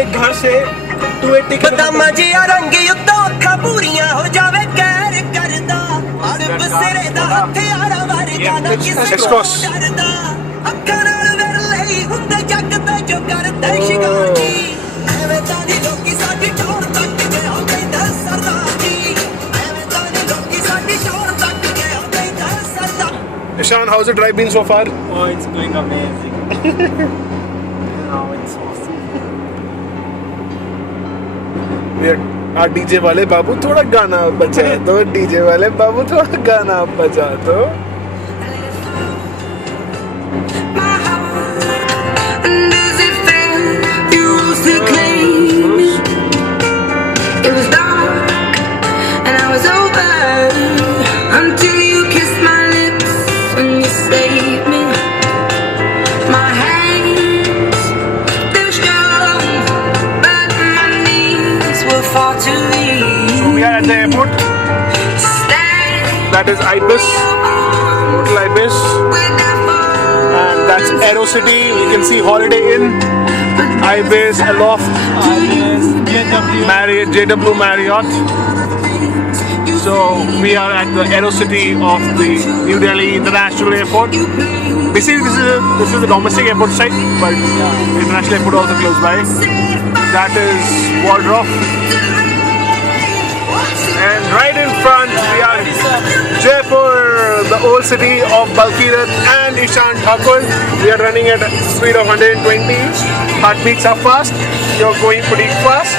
मेरे घर से 280 ਬਦਾਮਾਂ ਜਿਹਾ ਰੰਗ ਉੱਤੋਂ ਅੱਖਾਂ ਪੂਰੀਆਂ ਹੋ ਜਾਵੇ ਕਹਿਰ ਕਰਦਾ ਹਰ ਬਸਰੇ ਦਾ ਹਥਿਆਰਾਂ ਵਰਗਾ ਨਾ ਕਿਸੇ Let's cross. ਡਰਦਾ ਅੱਖਾਂ ਨਾਲ ਵਿਰਲੇ ਹੀ ਹੁੰਦੇ ਜੱਗ ਤੇ ਜੋ ਕਰਦੇ ਸ਼ਿਕਾਰ ਜੀ ਐਵੇਂ ਤਾਂ ਨਹੀਂ ਲੋਕੀ ਸਾਡੀ ਟੋਰ ਤੱਕ ਗਏ ਹੋ ਕਹਿੰਦਾ ਸਰਦਾਰ ਜੀ ਐਵੇਂ ਤਾਂ ਨਹੀਂ ਲੋਕੀ ਸਾਡੀ ਟੋਰ ਤੱਕ ਗਏ ਹੋ ਕਹਿੰਦਾ ਸਰਦਾਰ Ishan, how's the drive been so far? Oh, it's going amazing. Now it's awesome. हाँ डीजे वाले बाबू थोड़ा गाना बजा दो डीजे वाले बाबू थोड़ा गाना बजा दो We are at the airport. That is Ibis, Hotel Ibis, and that's Aero City. You can see Holiday Inn, Ibis, Aloft, Marriott, JW Marriott. So we are at the Aero City of the New Delhi International Airport. Basically, this is the domestic airport site, but the international airport also close by. That is Waldorf. And right in front we are Jaipur, the old city of Balkirat and Ishan Thakur. We are running at a speed of 120. Heartbeats are fast. You're going pretty fast.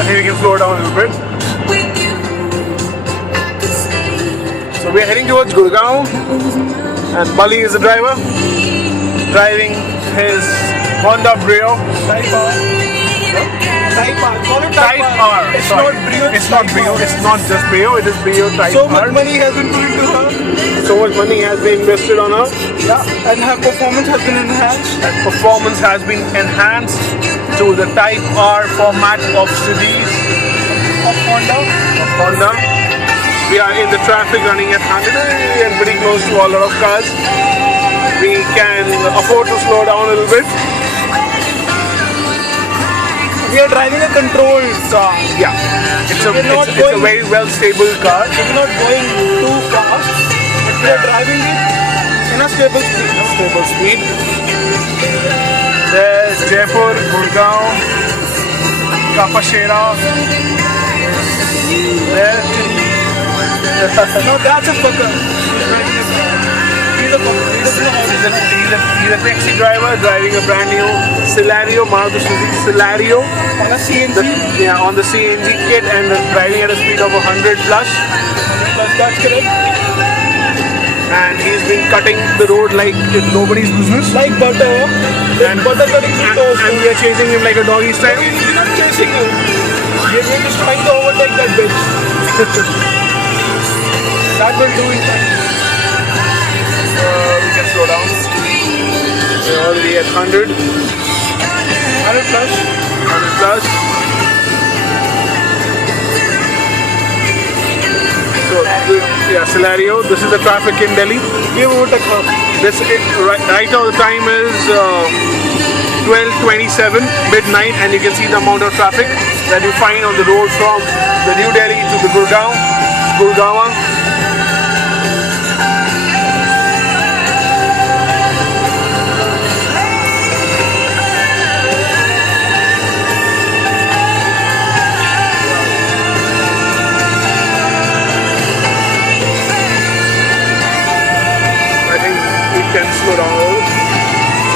I think we can slow down a little bit. So we are heading towards Gurgaon, and Bali is the driver, driving his Honda Brio. Type R. Call it Type R. It's Sorry. not Brio. It's not Brio. It's not just Brio. It is Brio Type So R. much money has been put into her. So much money has been invested on her. Yeah. And her performance has been enhanced. And performance has been enhanced to the Type R format of cities Of Honda. of Honda. We are in the traffic running at 100 and pretty close to a lot of cars. We can afford to slow down a little bit. We are driving a controlled car. Yeah, it's a going- very well stable car. We're not going too fast, but we are driving it in a stable speed. Stable speed. There's Jaipur, Gurgaon, Kapashera. There. No, that's a fucker. He's a fucker. He doesn't know how to drive. He's a taxi driver driving a brand new Celerio, Maruti Suzuki Celerio. On a CNG. On the CNG kit and driving at a speed of 100 plus. Plus, that's correct. And he's been cutting the road like it's nobody's business. Like butter. And, Butter cutting people also. and we are chasing him like a doggy style. We're not chasing him. We're just trying to overtake that bitch. That will do it. We can slow down. We're already at 100. 100 plus. 100 plus. So, Celerio. This is the traffic in Delhi. We have overtaken her. Right now the time is 12:27 midnight, and you can see the amount of traffic that you find on the road from the New Delhi to the Gurgaon. Can slow down.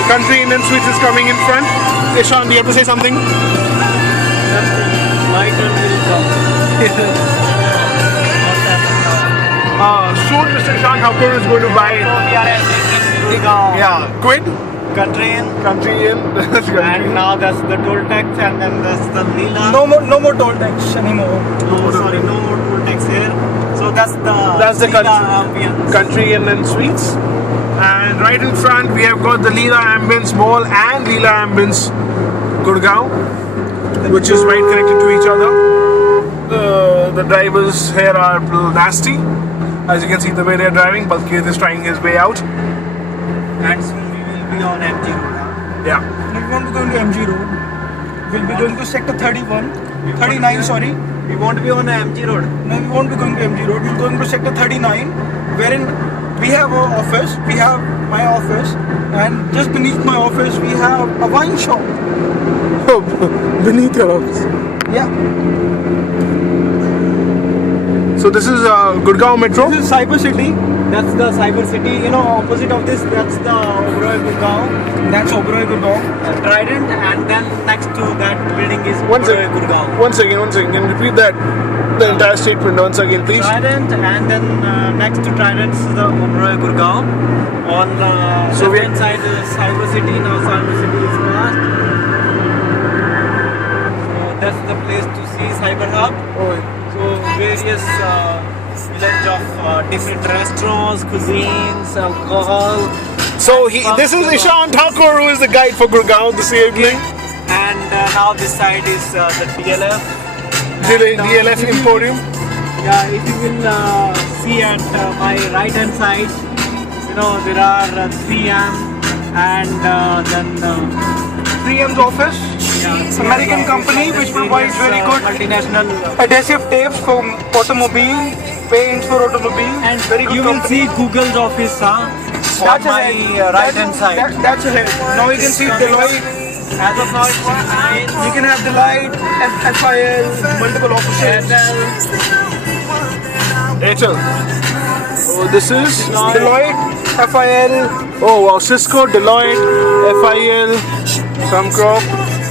Country Indian Sweets is coming in front. Ishan, do you have to say something? My turn will come. Soon Mr. Ishan Thakur is going to buy. So we are at Gurgaon. Yeah, quid. Country in. Country in. And now that's the toll tax, and then that's the Leela. No more toll tax anymore. No more toll tax here. So that's the Leela ambience. Country Indian Sweets. And right in front we have got the Leela Ambience Mall and Leela Ambience Gurgaon, which is right connected to each other. The drivers here are a little nasty. As you can see the way they are driving, Balkir is trying his way out. And soon we will be on MG Road. Yeah. We won't be going to MG Road. We'll be going to sector 31, 39, sorry. We won't be on MG Road. No, we won't be going to MG Road. We're going to sector 39, wherein we have our office. We have my office, and just beneath my office, we have a wine shop. Oh, beneath your office. Yeah. So this is Gurgaon Metro. This is Cyber City. That's the Cyber City. You know, opposite of this, that's the Oberoi Gurgaon. That's Oberoi Gurgaon. Trident, and then next to that building is One Oberoi second. Gurgaon. One second. Can you repeat that? The entire statement once again, please. Trident, and then next to Trident is the Oberoi Gurgaon. On the So we- left hand side is Cyber City. Now Cyber City is past. So that's the place to see Cyber Hub. Oh, So various village of different restaurants, cuisines, alcohol. so this is Ishan Thakur, who is the guide for Gurgaon this evening. And now this side is the DLF. DLF Emporium. Yeah, if you will see at my right hand side, you know, there are 3M and then 3M's office. yeah, American company which provides very good multinational. adhesive tapes for automobile, paints for automobile, And very good you will company. see Google's office on That's my ahead. right hand side. That's ahead. Now you can see Deloitte. As of now, it's fine. You can have Deloitte, FIL, multiple offices. Rachel. Oh, this is Deloitte, FIL, oh wow, Cisco, Deloitte, FIL, Suncorp,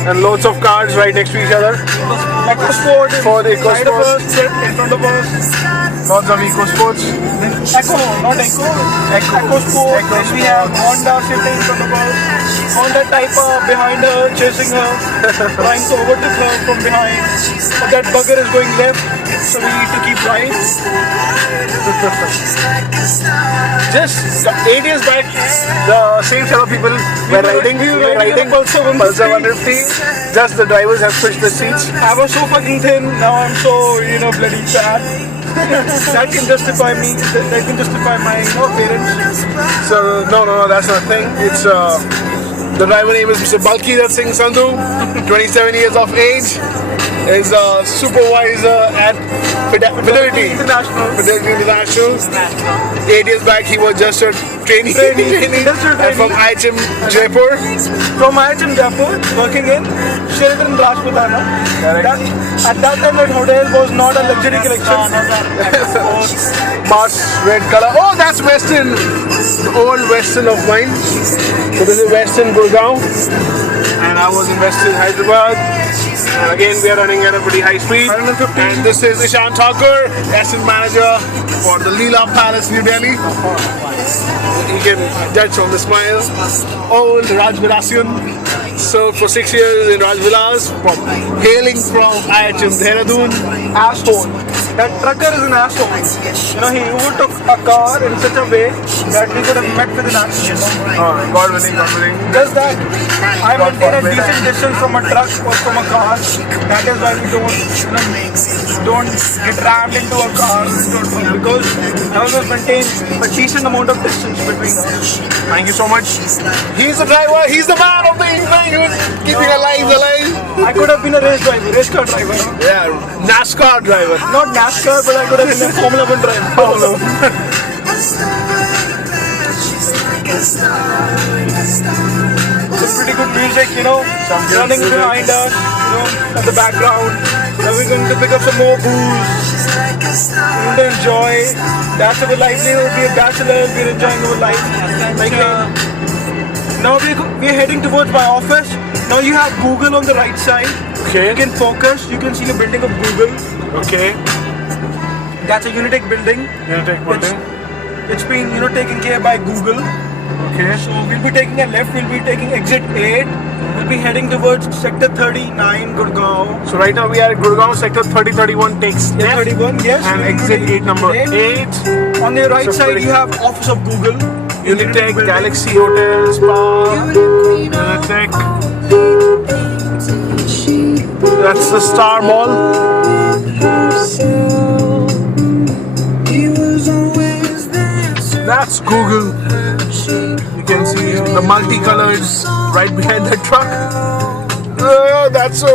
and loads of cars right next to each other. EcoSport, For the side of EcoSport. us, in front of us. Lots of EcoSports. Echo, not Echo. EcoSport. Then we have Honda sitting in front of us. Honda Type R behind her, chasing her, trying to overtake her from behind. But that bugger is going left, so we need to keep right. Just 8 years back, the same set of people were riding Pulsar 150. 150. Just the drivers have switched the seats. I was so fucking thin, now I'm so, bloody fat. That can justify me, that can justify my parents. So no, that's not a thing. It's the driver name is Mr. Balkidar Singh Sandhu, 27 years of age, is a supervisor at Fidelity International. International. 8 years back, he was just a trainee, Industrial and from trainee. IHM Jaipur. From IHM Jaipur, working in Sheraton Rajputana. Correct. At that time, that hotel was not a luxury collection. Mars red color. Oh, that's Western, the old Western of mine. So this is Western Gurgaon, and I was in Western Hyderabad. And again, we are running at a pretty high speed. 150. And this is Ishan Thakur, asset manager for the Leela Palace, New Delhi. You can judge from the smile. Old Rajvilasian. Served for 6 years in Rajvilas, hailing from IHM Dehradun. Asshole. That trucker is an asshole. He overtook a car in such a way that we could have met with an accident. God willing, God willing. Just that I maintain a decent distance from a truck or from a car. That is why we don't get rammed into a car because I always maintain a decent amount of distance between us. Thank you so much. He's the driver, he's the man of the evening, who's keeping our lives alive. I could have been a race car driver. Yeah, NASCAR driver. Not NASCAR, but I could have been a Formula 1 driver. Some pretty good music, running behind us, at the background. Now we're going to pick up some more booze. We're going to enjoy. That's our livelihood. We're bachelors. We're enjoying our life. Now we're heading towards my office. Now you have Google on the right side. Okay. You can focus. You can see the building of Google. Okay. That's a Unitech building. Building. It's been taken care by Google. Okay. So we'll be taking a left. We'll be taking exit 8. We'll be heading towards sector 39, Gurgaon. So right now we are at Gurgaon, sector 3031 takes left. 31, yes. And we'll exit be gate number 8. On the right So side, pretty- you have office of Google. Unitech, Galaxy Hotel, Spa, Unitech. That's the Star Mall. That's Google. You can see the multicolored right behind the truck. Oh, that's a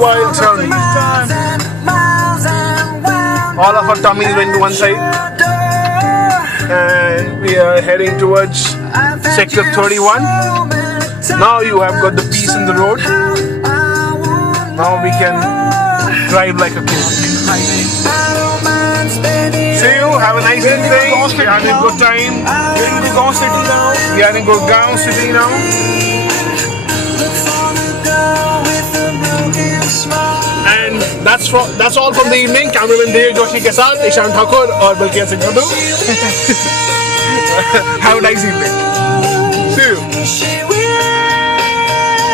wild turn. All of our tummies went to one side, and we are heading towards sector 31. Now you have got the peace in the road. Now we can drive like a king. See you. Have a nice evening. We are having a good time. We're in Gurgaon city now. We are in Gurgaon city now. And that's all from the evening. Cameraman Dev Joshi के साथ ईशान ठाकुर और बल्किया Singh Sandhu. Have a nice evening. See you.